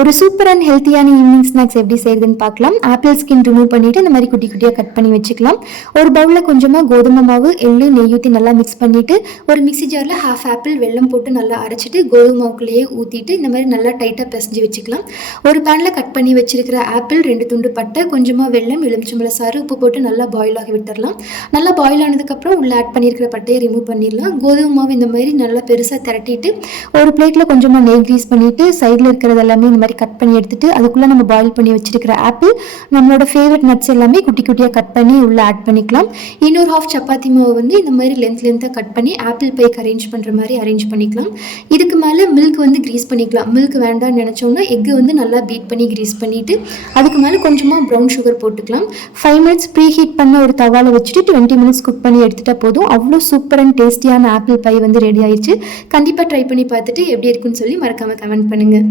ஒரு super and ஹெல்த்தியான evening snacks எப்படி செய்யறதுன்னு பார்க்கலாம். ஆப்பிள் ஸ்கின் ரிமூவ் பண்ணிவிட்டு இந்த மாதிரி குட்டி குட்டியாக கட் பண்ணி வச்சுக்கலாம். ஒரு பவுலில் கொஞ்சமாக கோதுமை மாவு, எள்ளு, நெய் ஊற்றி நல்லா மிக்ஸ் பண்ணிவிட்டு ஒரு மிக்ஸி ஜாரில் ஹாஃப் ஆப்பிள் வெல்லம் போட்டு நல்லா அரைச்சிட்டு கோதுமை மாவுக்குள்ளேயே ஊற்றிட்டு இந்த மாதிரி நல்லா டைட்டாக பிசைஞ்சு வச்சுக்கலாம். ஒரு பேனில் கட் பண்ணி வச்சிருக்கிற ஆப்பிள், 2 துண்டு பட்டை, கொஞ்சமாக வெல்லம், எலுமிச்சம்பழம் சாறு, உப்பு போட்டு நல்லா பாயில் ஆகி விட்டுடலாம். நல்லா பாயில் ஆனதுக்கப்புறம் உள்ள ஆட் பண்ணியிருக்கிற பட்டையை ரிமூவ் பண்ணிடலாம். கோதுமை மாவு இந்த மாதிரி நல்லா பெருசாக திரட்டிட்டு ஒரு பிளேட்டில் கொஞ்சமாக நெய் க்ரீஸ் பண்ணிவிட்டு சைடில் இருக்கிறது எல்லாமே இந்த மாதிரி கட் பண்ணி எடுத்துட்டு அதுக்குள்ளே நம்ம பாயில் பண்ணி வச்சிருக்கிற ஆப்பிள், நம்மளோட ஃபேவரட் நட்ஸ் எல்லாமே குட்டி குட்டியாக கட் பண்ணி உள்ளே ஆட் பண்ணிக்கலாம். இன்னொரு ஹாஃப் சப்பாத்தி மாவு வந்து இந்த மாதிரி லென்த்தாக கட் பண்ணி ஆப்பிள் பைக்கு அரேஞ்ச் பண்ணுற மாதிரி அரேஞ்ச் பண்ணிக்கலாம். இதுக்கு மேலே மில்க் வந்து க்ரீஸ் பண்ணிக்கலாம். மில்க் வேண்டாம்னு நினச்சோன்னா எக்கு வந்து நல்லா பீட் பண்ணி க்ரீஸ் பண்ணிவிட்டு அதுக்கு மேலே கொஞ்சமாக ப்ரௌன் சுகர் போட்டுக்கலாம். 5 மினிட்ஸ் ப்ரீ ஹீட் பண்ண ஒரு தவாவில் வச்சுட்டு 20 மினிட்ஸ் குக் பண்ணி எடுத்துகிட்டா போதும். அவ்வளோ சூப்பர் அண்ட் டேஸ்டியான ஆப்பிள் பை வந்து ரெடி ஆயிடுச்சு. கண்டிப்பாக ட்ரை பண்ணி பார்த்துட்டு எப்படி இருக்குன்னு சொல்லி மறக்காமல் கமெண்ட் பண்ணுங்கள்.